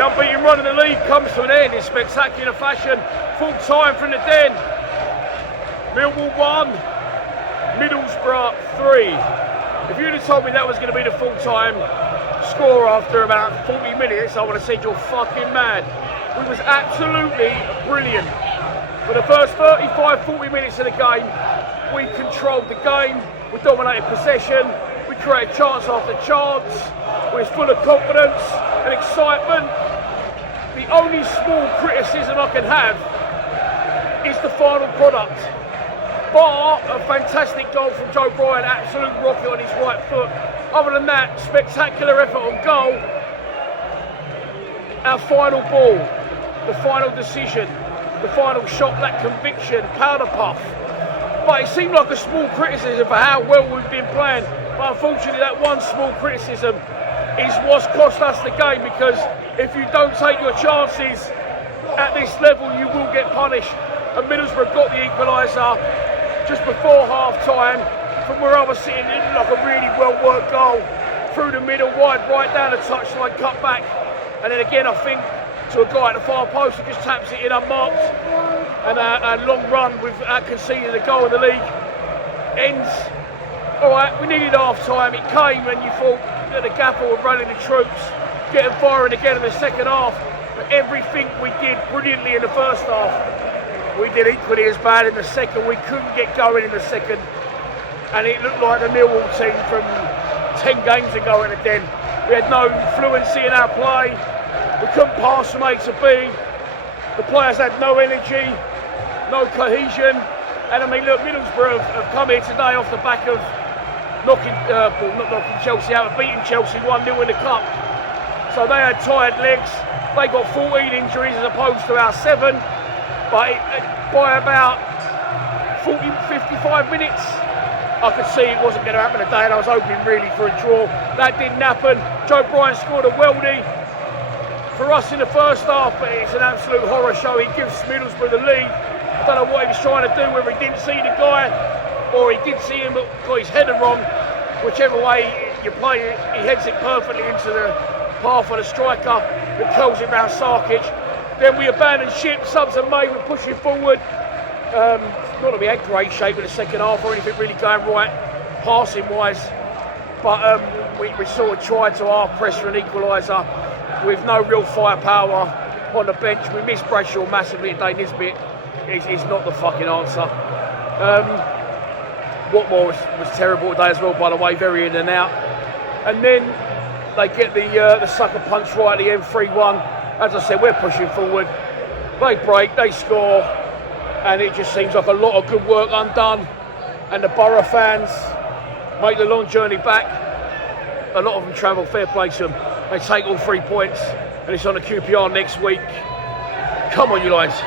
The unbeaten run in the league comes to an end in spectacular fashion. Full time from the Den. Millwall 1, Middlesbrough 3. If you'd have told me that was going to be the full time score after about 40 minutes, I would have said you're fucking mad. We was absolutely brilliant. For the first 35-40 minutes of the game, we controlled the game, we dominated possession, we created chance after chance, we was full of confidence and excitement. The only small criticism I can have is the final product. Bar a fantastic goal from Joe Bryan, absolute rocket on his right foot. Other than that, spectacular effort on goal. Our final ball, the final decision, the final shot, that conviction, powder puff. But it seemed like a small criticism for how well we've been playing. But unfortunately, that one small criticism is what's cost us the game, because if you don't take your chances at this level, you will get punished. And Middlesbrough got the equaliser just before half-time. From where I was sitting, it looked like a really well-worked goal. Through the middle, wide, right down the touchline, cut back. And then again, I think, to a guy at the far post who just taps it in unmarked. And a long run without conceding a goal in the league. Ends. All right, we needed half-time. It came and you thought that the gaffer were running the troops, getting firing again in the second half. But everything we did brilliantly in the first half, we did equally as bad in the second. We couldn't get going in the second. And it looked like the Millwall team from 10 games ago in the Den. We had no fluency in our play. We couldn't pass from A to B. The players had no energy, no cohesion. And I mean, look, Middlesbrough have come here today off the back of not knocking Chelsea out, but beating Chelsea 1-0 in the cup. So they had tired legs. They got 14 injuries as opposed to our 7. But by about 55 minutes, I could see it wasn't going to happen today, and I was hoping really for a draw. That didn't happen. Joe Bryan scored a weldy for us in the first half, but it's an absolute horror show. He gives Middlesbrough the lead. I don't know what he was trying to do, whether he didn't see the guy or he did see him but got his header wrong. Whichever way you play it, he heads it perfectly into the path of the striker that curls it round Sarkic. Then we abandoned ship, subs are made, we're pushing forward. Not that we had great shape in the second half or anything really going right, passing wise. But we sort of tried to half press for an equaliser with no real firepower on the bench. We missed Bradshaw massively today. Nisbet is not the fucking answer. Watmore was terrible today as well, by the way, very in and out. And then they get the sucker punch right at the end, 3-1. As I said, we're pushing forward. They break, they score, and it just seems like a lot of good work undone. And the Borough fans make the long journey back. A lot of them travel, fair play to them. They take all 3 points, and it's on the QPR next week. Come on, you guys.